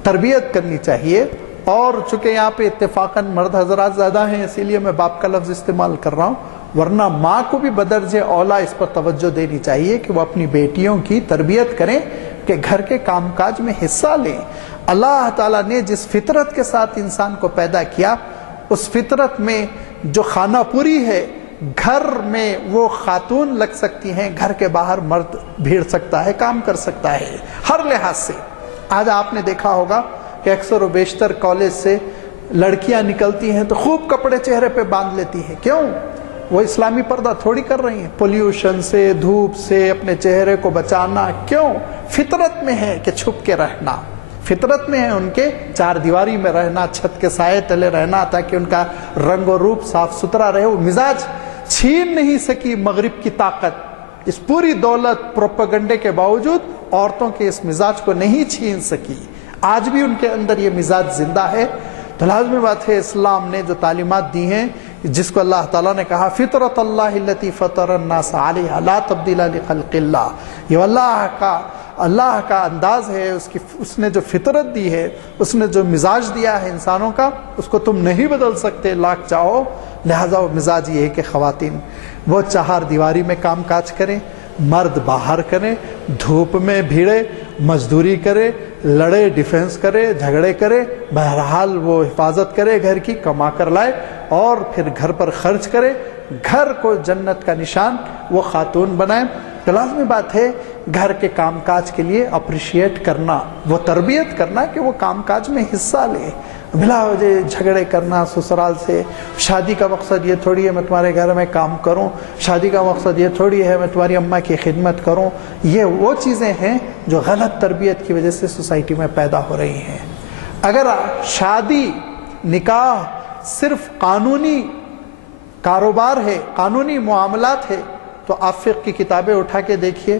تربیت کرنی چاہیے، اور چونکہ یہاں پہ اتفاقاً مرد حضرات زیادہ ہیں اسی لیے میں باپ کا لفظ استعمال کر رہا ہوں، ورنہ ماں کو بھی بدرجہ اولا اس پر توجہ دینی چاہیے کہ وہ اپنی بیٹیوں کی تربیت کریں کہ گھر کے کام کاج میں حصہ لیں۔ اللہ تعالیٰ نے جس فطرت کے ساتھ انسان کو پیدا کیا اس فطرت میں جو خانہ پوری ہے، گھر میں وہ خاتون لگ سکتی ہیں، گھر کے باہر مرد بھیڑ سکتا ہے، کام کر سکتا ہے ہر لحاظ سے۔ آج آپ نے دیکھا ہوگا کہ اکثر و بیشتر کالج سے لڑکیاں نکلتی ہیں تو خوب کپڑے چہرے پہ باندھ لیتی ہیں، کیوں؟ وہ اسلامی پردہ تھوڑی کر رہی ہیں، پولیوشن سے، دھوپ سے اپنے چہرے کو بچانا، کیوں؟ فطرت میں ہے کہ چھپ کے رہنا، فطرت میں ہے ان کے چار دیواری میں رہنا، چھت کے سائے تلے رہنا تاکہ ان کا رنگ و روپ صاف ستھرا رہے۔ وہ مزاج چھین نہیں سکی مغرب کی طاقت، اس پوری دولت پروپیگنڈے کے باوجود عورتوں کے اس مزاج کو نہیں چھین سکی، آج بھی ان کے اندر یہ مزاج زندہ ہے۔ تو لازمی بات ہے اسلام نے جو تعلیمات دی ہیں، جس کو اللہ تعالیٰ نے کہا فطرت اللہ التی فطر الناس علیہا لا تبدیل لخلق اللہ، یہ اللہ کا انداز ہے، اس نے جو فطرت دی ہے، اس نے جو مزاج دیا ہے انسانوں کا، اس کو تم نہیں بدل سکتے لاکھ چاہو۔ لہذا وہ مزاج یہ ہے کہ خواتین وہ چہار دیواری میں کام کاج کریں، مرد باہر کریں، دھوپ میں بھیڑے، مزدوری کرے، لڑے، ڈیفنس کرے، جھگڑے کرے، بہرحال وہ حفاظت کرے گھر کی، کما کر لائے اور پھر گھر پر خرچ کرے، گھر کو جنت کا نشان وہ خاتون بنائے۔ تو لازمی بات ہے گھر کے کام کاج کے لیے اپریشیٹ کرنا، وہ تربیت کرنا کہ وہ کام کاج میں حصہ لے، بلا وجہ جھگڑے کرنا سسرال سے۔ شادی کا مقصد یہ تھوڑی ہے میں تمہارے گھر میں کام کروں، شادی کا مقصد یہ تھوڑی ہے میں تمہاری اماں کی خدمت کروں۔ یہ وہ چیزیں ہیں جو غلط تربیت کی وجہ سے سوسائٹی میں پیدا ہو رہی ہیں۔ اگر شادی نکاح صرف قانونی کاروبار ہے، قانونی معاملات ہے، تو آپ فقہ کی کتابیں اٹھا کے دیکھیے،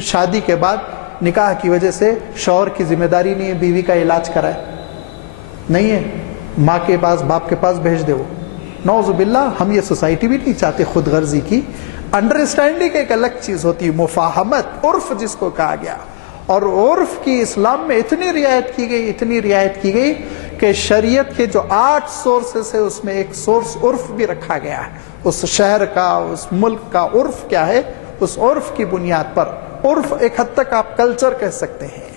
شادی کے بعد نکاح کی وجہ سے شوہر کی ذمہ داری نہیں ہے بیوی کا علاج کرائے، نہیں ہے، ماں کے پاس باپ کے پاس بھیج دے وہ۔ نعوذ باللہ، ہم یہ سوسائٹی بھی نہیں چاہتے خود غرضی کی۔ انڈرسٹینڈنگ ایک الگ چیز ہوتی ہے، مفاہمت، عرف جس کو کہا گیا، اور عرف کی اسلام میں اتنی رعایت کی گئی، اتنی رعایت کی گئی کہ شریعت کے جو 8 سورسز ہے اس میں ایک سورس عرف بھی رکھا گیا ہے۔ اس شہر کا، اس ملک کا عرف کیا ہے، اس عرف کی بنیاد پر، عرف ایک حد تک آپ کلچر کہہ سکتے ہیں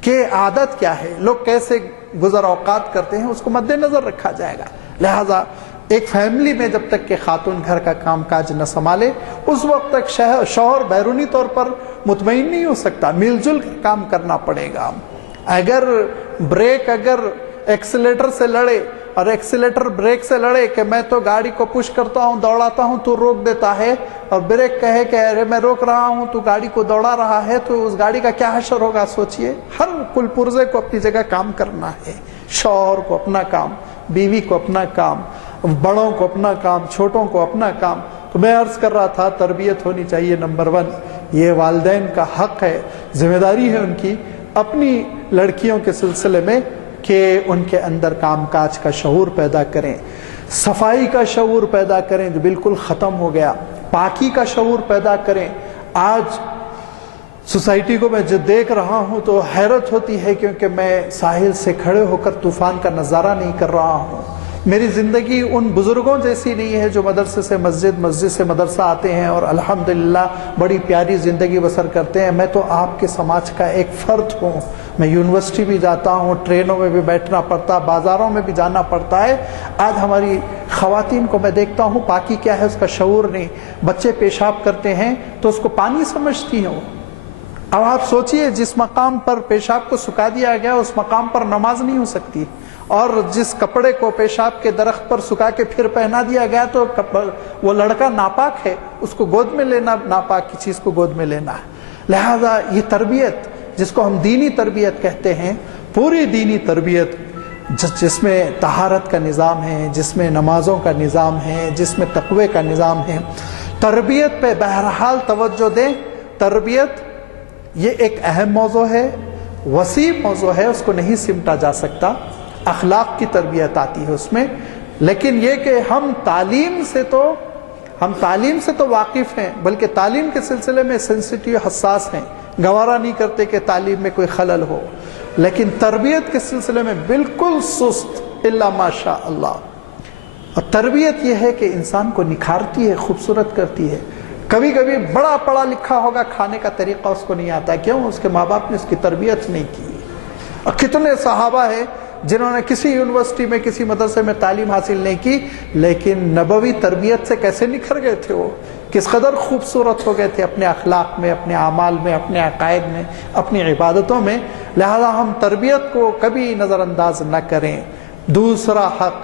کہ عادت کیا ہے، لوگ کیسے گزر اوقات کرتے ہیں، اس کو مد نظر رکھا جائے گا۔ لہذا ایک فیملی میں جب تک کہ خاتون گھر کا کام کاج نہ سنبھالے، اس وقت تک شوہر بیرونی طور پر مطمئن نہیں ہو سکتا، مل جل کر کام کرنا پڑے گا۔ اگر بریک ایکسیلیٹر سے لڑے اور ایکسیلیٹر بریک سے لڑے کہ میں تو گاڑی کو پش کرتا ہوں، دوڑاتا ہوں، تو روک دیتا ہے، اور بریک کہے کہ ارے میں روک رہا ہوں تو گاڑی کو دوڑا رہا ہے، تو اس گاڑی کا کیا حشر ہوگا سوچئے۔ ہر کل پرزے کو اپنی جگہ کام کرنا ہے، شوہر کو اپنا کام، بیوی کو اپنا کام، بڑوں کو اپنا کام، چھوٹوں کو اپنا کام۔ تو میں عرض کر رہا تھا تربیت ہونی چاہیے نمبر 1، یہ والدین کا حق ہے، ذمہ داری ہے ان کی اپنی لڑکیوں کے سلسلے میں کہ ان کے اندر کام کاج کا شعور پیدا کریں، صفائی کا شعور پیدا کریں جو بالکل ختم ہو گیا، پاکی کا شعور پیدا کریں۔ آج سوسائٹی کو میں جو دیکھ رہا ہوں تو حیرت ہوتی ہے، کیونکہ میں ساحل سے کھڑے ہو کر طوفان کا نظارہ نہیں کر رہا ہوں۔ میری زندگی ان بزرگوں جیسی نہیں ہے جو مدرسے سے مسجد، مسجد سے مدرسہ آتے ہیں اور الحمدللہ بڑی پیاری زندگی بسر کرتے ہیں۔ میں تو آپ کے سماج کا ایک فرد ہوں، میں یونیورسٹی بھی جاتا ہوں، ٹرینوں میں بھی بیٹھنا پڑتا، بازاروں میں بھی جانا پڑتا ہے۔ آج ہماری خواتین کو میں دیکھتا ہوں پاکی کیا ہے اس کا شعور نہیں، بچے پیشاب کرتے ہیں تو اس کو پانی سمجھتی ہیں وہ۔ اب آپ سوچئے جس مقام پر پیشاب کو سکھا دیا گیا اس مقام پر نماز نہیں ہو سکتی، اور جس کپڑے کو پیشاب کے درخت پر سکھا کے پھر پہنا دیا گیا تو وہ لڑکا ناپاک ہے، اس کو گود میں لینا ناپاک کی چیز کو گود میں لینا ہے۔ لہذا یہ تربیت جس کو ہم دینی تربیت کہتے ہیں، پوری دینی تربیت جس میں طہارت کا نظام ہے، جس میں نمازوں کا نظام ہے، جس میں تقوی کا نظام ہے، تربیت پہ بہرحال توجہ دیں۔ تربیت یہ ایک اہم موضوع ہے، وسیع موضوع ہے، اس کو نہیں سمٹا جا سکتا۔ اخلاق کی تربیت آتی ہے اس میں، لیکن یہ کہ ہم تعلیم سے تو واقف ہیں، بلکہ تعلیم کے سلسلے میں سینسیٹیو، حساس ہیں، گوارا نہیں کرتے کہ تعلیم میں کوئی خلل ہو، لیکن تربیت کے سلسلے میں بالکل سست الا ماشاء اللہ۔ اور تربیت یہ ہے کہ انسان کو نکھارتی ہے، خوبصورت کرتی ہے۔ کبھی کبھی بڑا پڑھا لکھا ہوگا، کھانے کا طریقہ اس کو نہیں آتا، کیوں؟ اس کے ماں باپ نے اس کی تربیت نہیں کی۔ اور کتنے صحابہ ہیں جنہوں نے کسی یونیورسٹی میں، کسی مدرسے میں تعلیم حاصل نہیں کی، لیکن نبوی تربیت سے کیسے نکھر گئے تھے، وہ کس قدر خوبصورت ہو گئے تھے اپنے اخلاق میں، اپنے اعمال میں، اپنے عقائد میں، اپنی عبادتوں میں۔ لہذا ہم تربیت کو کبھی نظر انداز نہ کریں۔ دوسرا حق،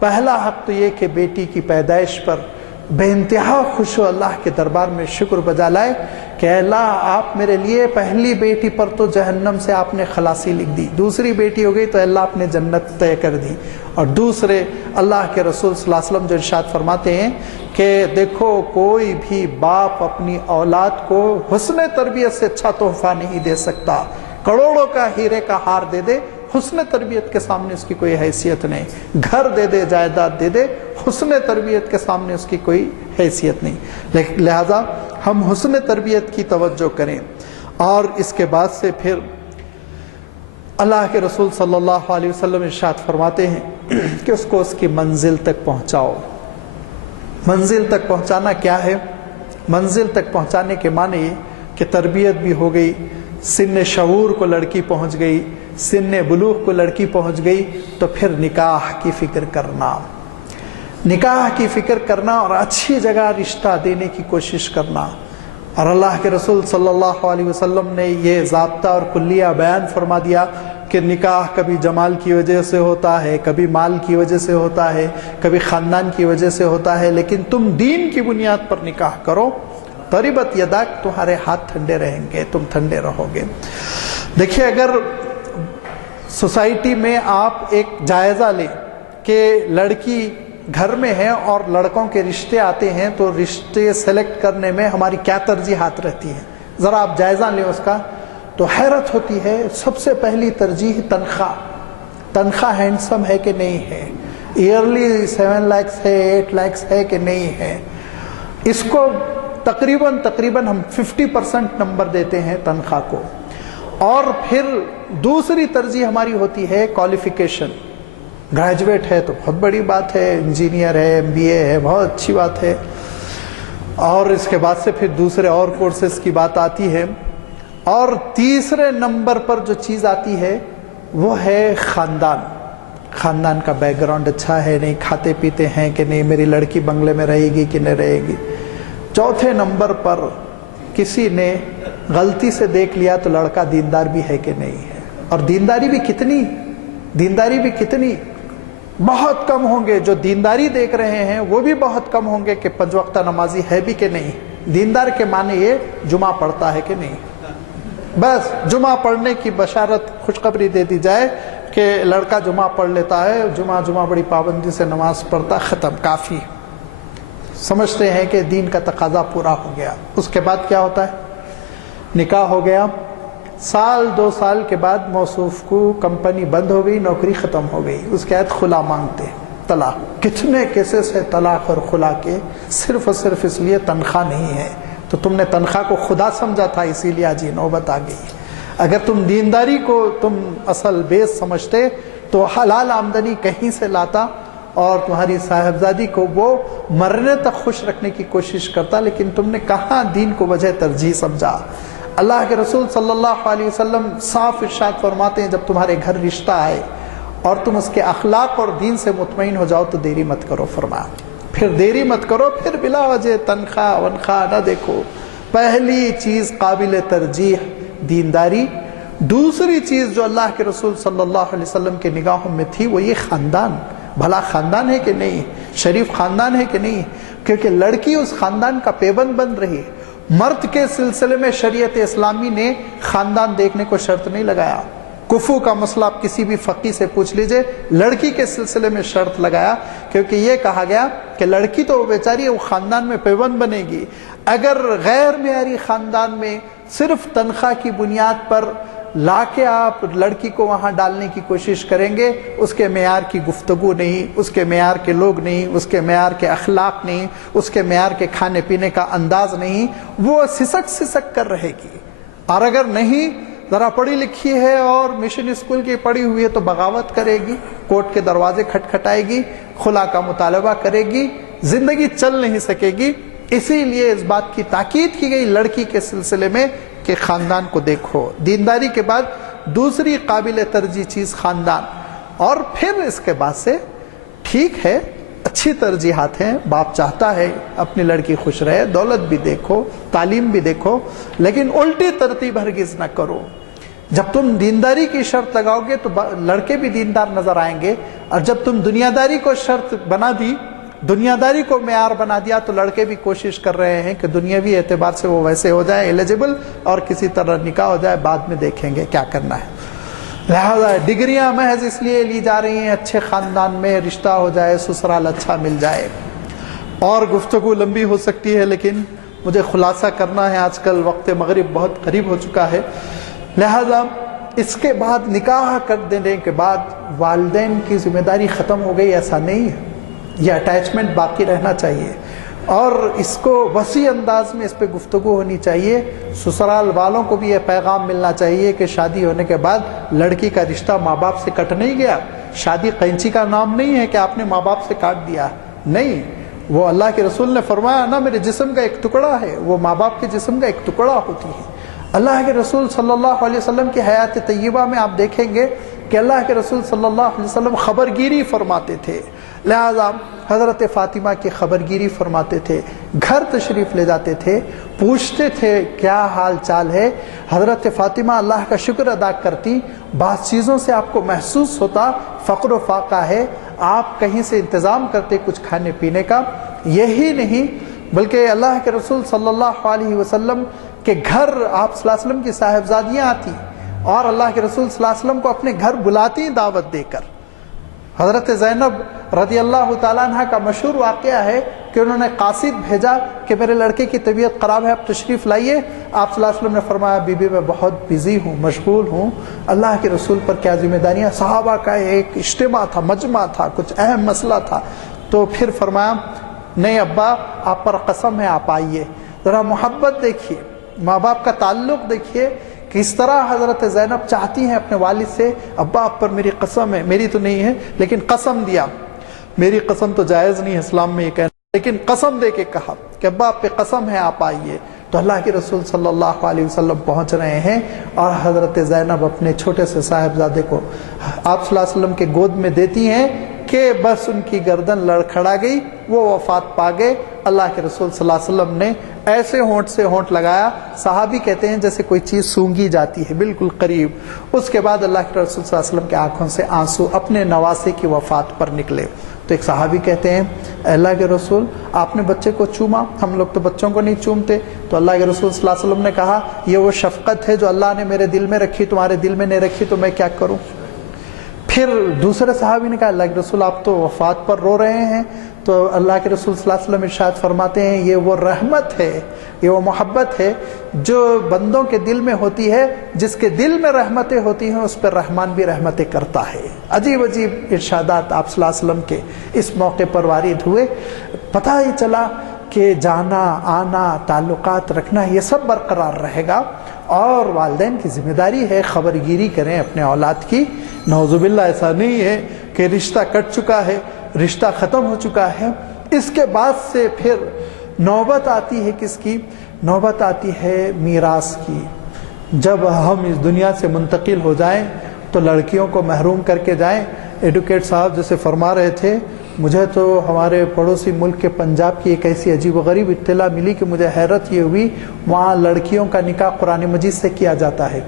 پہلا حق تو یہ کہ بیٹی کی پیدائش پر بے انتہا خوش و اللہ کے دربار میں شکر بجا لائے کہ اللہ آپ میرے لیے پہلی بیٹی پر تو جہنم سے آپ نے خلاصی لکھ دی، دوسری بیٹی ہو گئی تو اللہ آپ نے جنت طے کر دی۔ اور دوسرے، اللہ کے رسول صلی اللہ علیہ وسلم جو ارشاد فرماتے ہیں کہ دیکھو کوئی بھی باپ اپنی اولاد کو حسن تربیت سے اچھا تحفہ نہیں دے سکتا، کروڑوں کا ہیرے کا ہار دے دے، حسن تربیت کے سامنے اس کی کوئی حیثیت نہیں، گھر دے دے، جائیداد دے دے، حسن تربیت کے سامنے اس کی کوئی حیثیت نہیں۔ لہذا ہم حسن تربیت کی توجہ کریں۔ اور اس کے بعد سے پھر اللہ کے رسول صلی اللہ علیہ وسلم ارشاد فرماتے ہیں کہ اس کو اس کی منزل تک پہنچاؤ۔ منزل تک پہنچانا کیا ہے؟ منزل تک پہنچانے کے معنی یہ کہ تربیت بھی ہو گئی، سن شعور کو لڑکی پہنچ گئی، سن بلوغ کو لڑکی پہنچ گئی، تو پھر نکاح کی فکر کرنا، نکاح کی فکر کرنا اور اچھی جگہ رشتہ دینے کی کوشش کرنا۔ اور اللہ کے رسول صلی اللہ علیہ وسلم نے یہ ضابطہ اور کلیہ بیان فرما دیا کہ نکاح کبھی جمال کی وجہ سے ہوتا ہے، کبھی مال کی وجہ سے ہوتا ہے، کبھی خاندان کی وجہ سے ہوتا ہے، لیکن تم دین کی بنیاد پر نکاح کرو، تربت یداک، تمہارے ہاتھ ٹھنڈے رہیں گے، تم ٹھنڈے رہو گے۔ دیکھیے، اگر سوسائٹی میں آپ ایک جائزہ لیں کہ لڑکی گھر میں ہے اور لڑکوں کے رشتے آتے ہیں، تو رشتے سلیکٹ کرنے میں ہماری کیا ترجیحات رہتی ہیں، ذرا آپ جائزہ لیں اس کا، تو حیرت ہوتی ہے۔ سب سے پہلی ترجیح تنخواہ، تنخواہ ہینڈسم ہے کہ نہیں ہے، ایئرلی 7 لاکھ ہے، 8 لاکھ ہے کہ نہیں ہے، اس کو تقریباً ہم 50% نمبر دیتے ہیں تنخواہ کو۔ اور پھر دوسری ترجیح ہماری ہوتی ہے کوالیفیکیشن، گریجویٹ ہے تو بہت بڑی بات ہے، انجینئر ہے، MBA ہے، بہت اچھی بات ہے، اور اس کے بعد سے پھر دوسرے اور کورسز کی بات آتی ہے۔ اور تیسرے نمبر پر جو چیز آتی ہے وہ ہے خاندان، خاندان کا بیک گراؤنڈ اچھا ہے نہیں، کھاتے پیتے ہیں کہ نہیں، میری لڑکی بنگلے میں رہے گی کہ نہیں رہے گی۔ چوتھے نمبر پر کسی نے غلطی سے دیکھ لیا تو لڑکا دیندار بھی ہے کہ نہیں ہے، اور دینداری بھی کتنی، دینداری بھی کتنی، بہت کم ہوں گے جو دینداری دیکھ رہے ہیں، وہ بھی بہت کم ہوں گے کہ 5 وقتہ نمازی ہے بھی کہ نہیں۔ دیندار کے معنی یہ جمعہ پڑھتا ہے کہ نہیں، بس جمعہ پڑھنے کی بشارت، خوشخبری دے دی جائے کہ لڑکا جمعہ پڑھ لیتا ہے، جمعہ بڑی پابندی سے نماز پڑھتا، ختم، کافی، سمجھتے ہیں کہ دین کا تقاضا پورا ہو گیا۔ اس کے بعد کیا ہوتا ہے، نکاح ہو گیا، سال 2 سال کے بعد موصوف کو کمپنی بند ہو گئی، نوکری ختم ہو گئی، اس کے بعد خلا مانگتے، طلاق۔ کتنے کیسز ہے طلاق اور خلا کے، صرف اور صرف اس لیے تنخواہ نہیں ہے، تو تم نے تنخواہ کو خدا سمجھا تھا، اسی لیے آج یہ نوبت آ گئی۔ اگر تم دینداری کو تم اصل بیس سمجھتے تو حلال آمدنی کہیں سے لاتا اور تمہاری صاحبزادی کو وہ مرنے تک خوش رکھنے کی کوشش کرتا، لیکن تم نے کہاں دین کو وجہ ترجیح سمجھا۔ اللہ کے رسول صلی اللہ علیہ وسلم صاف ارشاد فرماتے ہیں، جب تمہارے گھر رشتہ آئے اور تم اس کے اخلاق اور دین سے مطمئن ہو جاؤ تو دیری مت کرو، فرمایا پھر دیری مت کرو، پھر بلا وجہ تنخواہ ونخواہ نہ دیکھو۔ پہلی چیز قابل ترجیح دینداری، دوسری چیز جو اللہ کے رسول صلی اللہ علیہ وسلم کے نگاہوں میں تھی وہ یہ خاندان، بھلا خاندان ہے کہ نہیں، شریف خاندان ہے کہ نہیں، کیونکہ لڑکی اس خاندان کا پیبند بن رہی۔ مرد کے سلسلے میں شریعت اسلامی نے خاندان دیکھنے کو شرط نہیں لگایا، کفو کا مسئلہ آپ کسی بھی فقی سے پوچھ لیجئے، لڑکی کے سلسلے میں شرط لگایا، کیونکہ یہ کہا گیا کہ لڑکی تو بیچاری وہ خاندان میں پیوند بنے گی، اگر غیر معیاری خاندان میں صرف تنخواہ کی بنیاد پر لا کے آپ لڑکی کو وہاں ڈالنے کی کوشش کریں گے، اس کے معیار کی گفتگو نہیں، اس کے معیار کے لوگ نہیں، اس کے معیار کے اخلاق نہیں، اس کے معیار کے کھانے پینے کا انداز نہیں، وہ سسک کر رہے گی۔ اور اگر نہیں ذرا پڑھی لکھی ہے اور مشن اسکول کی پڑھی ہوئی ہے تو بغاوت کرے گی، کورٹ کے دروازے کھٹکھٹائے گی، خلا کا مطالبہ کرے گی، زندگی چل نہیں سکے گی۔ اسی لیے اس بات کی تاکید کی گئی لڑکی کے سلسلے میں کہ خاندان کو دیکھو۔ دینداری کے بعد دوسری قابل ترجیح چیز خاندان، اور پھر اس کے بعد سے ٹھیک ہے اچھی ترجیحات ہیں، باپ چاہتا ہے اپنی لڑکی خوش رہے، دولت بھی دیکھو، تعلیم بھی دیکھو، لیکن الٹی ترتیب ہرگز نہ کرو۔ جب تم دینداری کی شرط لگاؤ گے تو لڑکے بھی دیندار نظر آئیں گے، اور جب تم دنیاداری کو شرط بنا دی، دنیاداری کو معیار بنا دیا، تو لڑکے بھی کوشش کر رہے ہیں کہ دنیاوی اعتبار سے وہ ویسے ہو جائے ایلیجبل، اور کسی طرح نکاح ہو جائے، بعد میں دیکھیں گے کیا کرنا ہے۔ لہذا ڈگریاں محض اس لیے لی جا رہی ہیں اچھے خاندان میں رشتہ ہو جائے، سسرال اچھا مل جائے، اور گفتگو لمبی ہو سکتی ہے، لیکن مجھے خلاصہ کرنا ہے، آج کل وقت مغرب بہت قریب ہو چکا ہے۔ لہذا اس کے بعد نکاح کر دینے کے بعد والدین کی ذمہ داری ختم ہو گئی، ایسا نہیں ہے، یہ اٹیچمنٹ باقی رہنا چاہیے، اور اس کو وسیع انداز میں اس پہ گفتگو ہونی چاہیے۔ سسرال والوں کو بھی یہ پیغام ملنا چاہیے کہ شادی ہونے کے بعد لڑکی کا رشتہ ماں باپ سے کٹ نہیں گیا، شادی قینچی کا نام نہیں ہے کہ آپ نے ماں باپ سے کاٹ دیا، نہیں، وہ اللہ کے رسول نے فرمایا نا میرے جسم کا ایک ٹکڑا ہے، وہ ماں باپ کے جسم کا ایک ٹکڑا ہوتی ہے۔ اللہ کے رسول صلی اللہ علیہ وسلم کی حیات طیبہ میں آپ دیکھیں گے کہ اللہ کے رسول صلی اللہ علیہ وسلم خبرگیری فرماتے تھے، لہذا حضرت فاطمہ کی خبرگیری فرماتے تھے، گھر تشریف لے جاتے تھے، پوچھتے تھے کیا حال چال ہے۔ حضرت فاطمہ اللہ کا شکر ادا کرتی، بعض چیزوں سے آپ کو محسوس ہوتا فقر و فاقہ ہے، آپ کہیں سے انتظام کرتے کچھ کھانے پینے کا۔ یہی نہیں بلکہ اللہ کے رسول صلی اللہ علیہ وسلم کے گھر آپ صلی اللہ علیہ وسلم کی صاحبزادیاں آتی اور اللہ کے رسول صلی اللہ علیہ وسلم کو اپنے گھر بلاتی دعوت دے کر۔ حضرت زینب رضی اللہ تعالیٰ عنہ کا مشہور واقعہ ہے کہ انہوں نے قاصد بھیجا کہ میرے لڑکے کی طبیعت خراب ہے، آپ تشریف لائیے۔ آپ صلی اللہ علیہ وسلم نے فرمایا بی بی میں بہت بزی ہوں، مشغول ہوں، اللہ کے رسول پر کیا ذمہ داریاں۔ صحابہ کا ایک اجتماع تھا، مجمع تھا، کچھ اہم مسئلہ تھا، تو پھر فرمایا نہیں ابا آپ پر قسم ہے آپ آئیے۔ ذرا محبت دیکھیے، ماں باپ کا تعلق دیکھیے، کس طرح حضرت زینب چاہتی ہیں اپنے والد سے ابا آپ پر میری قسم ہے، میری تو نہیں ہے لیکن قسم دیا، میری قسم تو جائز نہیں اسلام میں یہ کہنا، لیکن قسم دے کے کہا کہ ابا آپ پہ قسم ہے آپ آئیے۔ تو اللہ کے رسول صلی اللہ علیہ وسلم پہنچ رہے ہیں اور حضرت زینب اپنے چھوٹے سے صاحبزادے کو آپ صلی اللہ علیہ وسلم کے گود میں دیتی ہیں کہ بس ان کی گردن لڑکھڑا گئی، وہ وفات پا گئے۔ اللہ کے رسول صلی اللہ علیہ وسلم نے ایسے ہونٹ سے ہونٹ لگایا، صحابی کہتے ہیں جیسے کوئی چیز سونگھی جاتی ہے بالکل قریب۔ اس کے بعد اللہ کے رسول صلی اللہ علیہ وسلم کی آنکھوں سے آنسو اپنے نواسے کی وفات پر نکلے۔ تو ایک صحابی کہتے ہیں اے اللہ کے رسول آپ نے بچے کو چوما، ہم لوگ تو بچوں کو نہیں چومتے۔ تو اللہ کے رسول صلی اللہ علیہ وسلم نے کہا یہ وہ شفقت ہے جو اللہ نے میرے دل میں رکھی، تمہارے دل میں نہیں رکھی، تو میں کیا کروں۔ پھر دوسرے صحابی نے کہا اللہ کے رسول آپ تو وفات پر رو رہے ہیں۔ تو اللہ کے رسول صلی اللہ علیہ وسلم ارشاد فرماتے ہیں یہ وہ رحمت ہے، یہ وہ محبت ہے جو بندوں کے دل میں ہوتی ہے، جس کے دل میں رحمتیں ہوتی ہیں اس پر رحمان بھی رحمتیں کرتا ہے۔ عجیب عجیب ارشادات آپ صلی اللہ علیہ وسلم کے اس موقع پر وارد ہوئے۔ پتہ ہی چلا کہ جانا آنا تعلقات رکھنا یہ سب برقرار رہے گا، اور والدین کی ذمہ داری ہے خبرگیری کریں اپنے اولاد کی۔ نعوذ باللہ ایسا نہیں ہے کہ رشتہ کٹ چکا ہے، رشتہ ختم ہو چکا ہے، اس کے بعد سے پھر نوبت آتی ہے کس کی؟ نوبت آتی ہے میراث کی۔ جب ہم اس دنیا سے منتقل ہو جائیں تو لڑکیوں کو محروم کر کے جائیں۔ ایڈوکیٹ صاحب جیسے فرما رہے تھے، مجھے تو ہمارے پڑوسی ملک کے پنجاب کی ایک ایسی عجیب و غریب اطلاع ملی کہ مجھے حیرت یہ ہوئی، وہاں لڑکیوں کا نکاح قرآن مجید سے کیا جاتا ہے۔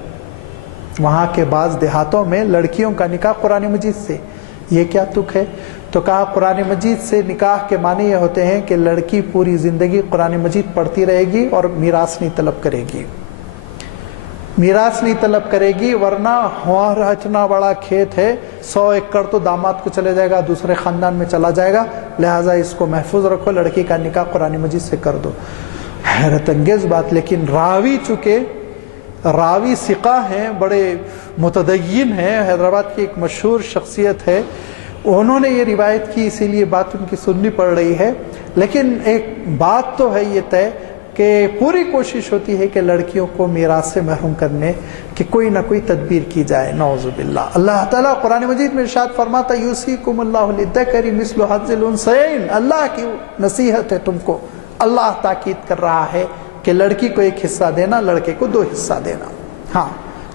وہاں کے بعض دیہاتوں میں لڑکیوں کا نکاح قرآن مجید سے، یہ کیا تک ہے؟ تو کہا قرآن مجید سے نکاح کے معنی یہ ہوتے ہیں کہ لڑکی پوری زندگی قرآن مجید پڑھتی رہے گی اور میراث نہیں طلب کرے گی، میراث نہیں طلب کرے گی، ورنہ ہمارا اتنا بڑا کھیت ہے 100 ایکڑ تو داماد کو چلے جائے گا، دوسرے خاندان میں چلا جائے گا، لہٰذا اس کو محفوظ رکھو، لڑکی کا نکاح قرآن مجید سے کر دو۔ حیرت انگیز بات، لیکن راوی ثقہ ہیں، بڑے متدین ہیں، حیدرآباد کی ایک مشہور شخصیت ہے، انہوں نے یہ روایت کی، اسی لیے بات ان کی سننی پڑ رہی ہے۔ لیکن ایک بات تو ہے یہ طے کہ پوری کوشش ہوتی ہے کہ لڑکیوں کو میراث سے محروم کرنے کی کوئی نہ کوئی تدبیر کی جائے، نعوذ باللہ۔ اللہ تعالیٰ قرآن مجید میں ارشاد فرماتا یوصیکم اللہ للذکر مثل حظ الانثیین، اللہ کی نصیحت ہے تم کو، اللہ تاکید کر رہا ہے کہ لڑکی کو ایک حصہ دینا، لڑکے کو 2 حصہ دینا۔ ہاں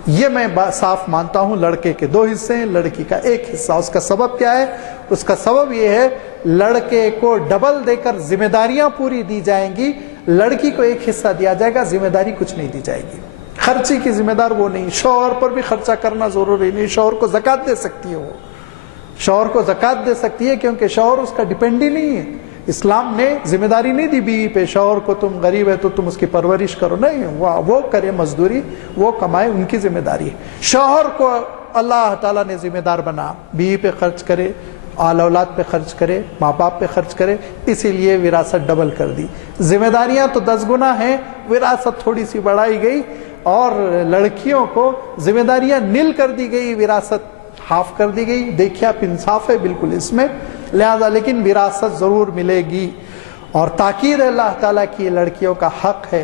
یہ میں صاف مانتا ہوں، لڑکے کے 2 حصے ہیں، لڑکی کا 1 حصہ۔ اس کا سبب کیا ہے؟ اس کا سبب یہ ہے لڑکے کو ڈبل دے کر ذمہ داریاں پوری دی جائیں گی، لڑکی کو 1 حصہ دیا جائے گا، ذمہ داری کچھ نہیں دی جائے گی، خرچی کی ذمہ دار وہ نہیں۔ شوہر پر بھی خرچہ کرنا ضروری نہیں، شوہر کو زکوٰۃ دے سکتی ہے، وہ شوہر کو زکوٰۃ دے سکتی ہے کیونکہ شوہر اس کا ڈیپینڈ ہی نہیں ہے۔ اسلام نے ذمہ داری نہیں دی بیوی پہ، شوہر کو تم غریب ہے تو تم اس کی پرورش کرو، نہیں، وہ کرے مزدوری، وہ کمائے، ان کی ذمہ داری ہے۔ شوہر کو اللہ تعالیٰ نے ذمہ دار بنا، بیوی پہ خرچ کرے، آل اولاد پہ خرچ کرے، ماں باپ پہ خرچ کرے، اسی لیے وراثت ڈبل کر دی۔ ذمہ داریاں تو 10 گنا ہیں، وراثت تھوڑی سی بڑھائی گئی، اور لڑکیوں کو ذمہ داریاں نل کر دی گئی، وراثت ہاف کر دی گئی۔ دیکھیے آپ، انصاف ہے بالکل اس میں، لہذا لیکن وراثت ضرور ملے گی، اور تاکید اللہ تعالیٰ کی لڑکیوں کا حق ہے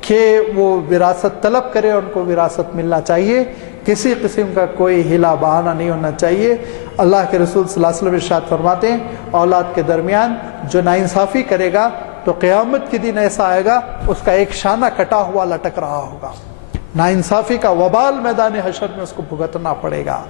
کہ وہ وراثت طلب کرے، ان کو وراثت ملنا چاہیے، کسی قسم کا کوئی ہلا بہانہ نہیں ہونا چاہیے۔ اللہ کے رسول صلی اللہ علیہ وسلم ارشاد فرماتے ہیں اولاد کے درمیان جو ناانصافی کرے گا تو قیامت کے دن ایسا آئے گا اس کا ایک شانہ کٹا ہوا لٹک رہا ہوگا، ناانصافی کا وبال میدان حشر میں اس کو بھگتنا پڑے گا۔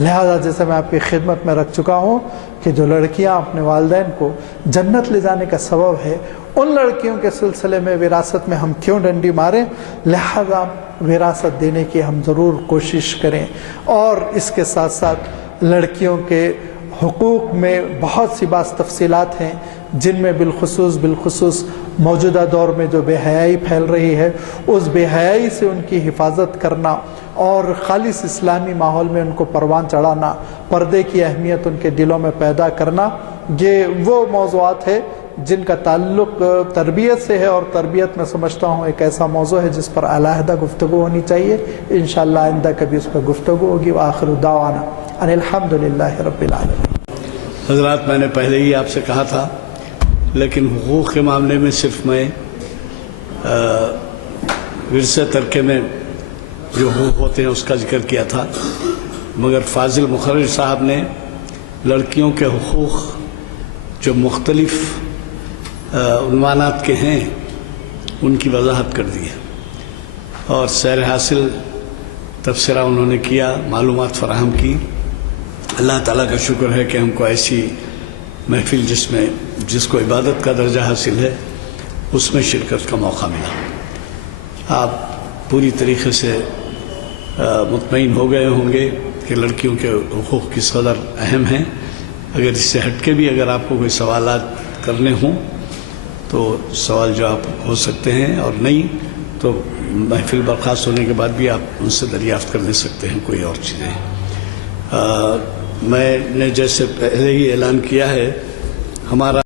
لہذا جیسے میں آپ کی خدمت میں رکھ چکا ہوں کہ جو لڑکیاں اپنے والدین کو جنت لے جانے کا سبب ہے، ان لڑکیوں کے سلسلے میں وراثت میں ہم کیوں ڈنڈی ماریں؟ لہذا وراثت دینے کی ہم ضرور کوشش کریں۔ اور اس کے ساتھ ساتھ لڑکیوں کے حقوق میں بہت سی بعض تفصیلات ہیں جن میں بالخصوص موجودہ دور میں جو بے حیائی پھیل رہی ہے اس بے حیائی سے ان کی حفاظت کرنا اور خالص اسلامی ماحول میں ان کو پروان چڑھانا، پردے کی اہمیت ان کے دلوں میں پیدا کرنا، یہ وہ موضوعات ہے جن کا تعلق تربیت سے ہے، اور تربیت میں سمجھتا ہوں ایک ایسا موضوع ہے جس پر علیحدہ گفتگو ہونی چاہیے۔ انشاءاللہ آئندہ کبھی اس پر گفتگو ہوگی۔ وآخر دعوانا ان الحمدللہ رب العالمین۔ حضرات، میں نے پہلے ہی آپ سے کہا تھا، لیکن حقوق کے معاملے میں صرف میں ورثے ترکے میں جو حقوق ہوتے ہیں اس کا ذکر کیا تھا، مگر فاضل مخرج صاحب نے لڑکیوں کے حقوق جو مختلف عنوانات کے ہیں ان کی وضاحت کر دی ہے، اور سیر حاصل تبصرہ انہوں نے کیا، معلومات فراہم کی۔ اللہ تعالیٰ کا شکر ہے کہ ہم کو ایسی محفل جس کو عبادت کا درجہ حاصل ہے اس میں شرکت کا موقع ملا۔ آپ پوری طریقے سے مطمئن ہو گئے ہوں گے کہ لڑکیوں کے حقوق کس قدر اہم ہیں۔ اگر اس سے ہٹ کے بھی اگر آپ کو کوئی سوالات کرنے ہوں تو سوال جواب ہو سکتے ہیں، اور نہیں تو محفل برخاست ہونے کے بعد بھی آپ ان سے دریافت کر لے سکتے ہیں کوئی اور چیزیں۔ میں نے جیسے پہلے ہی اعلان کیا ہے، ہمارا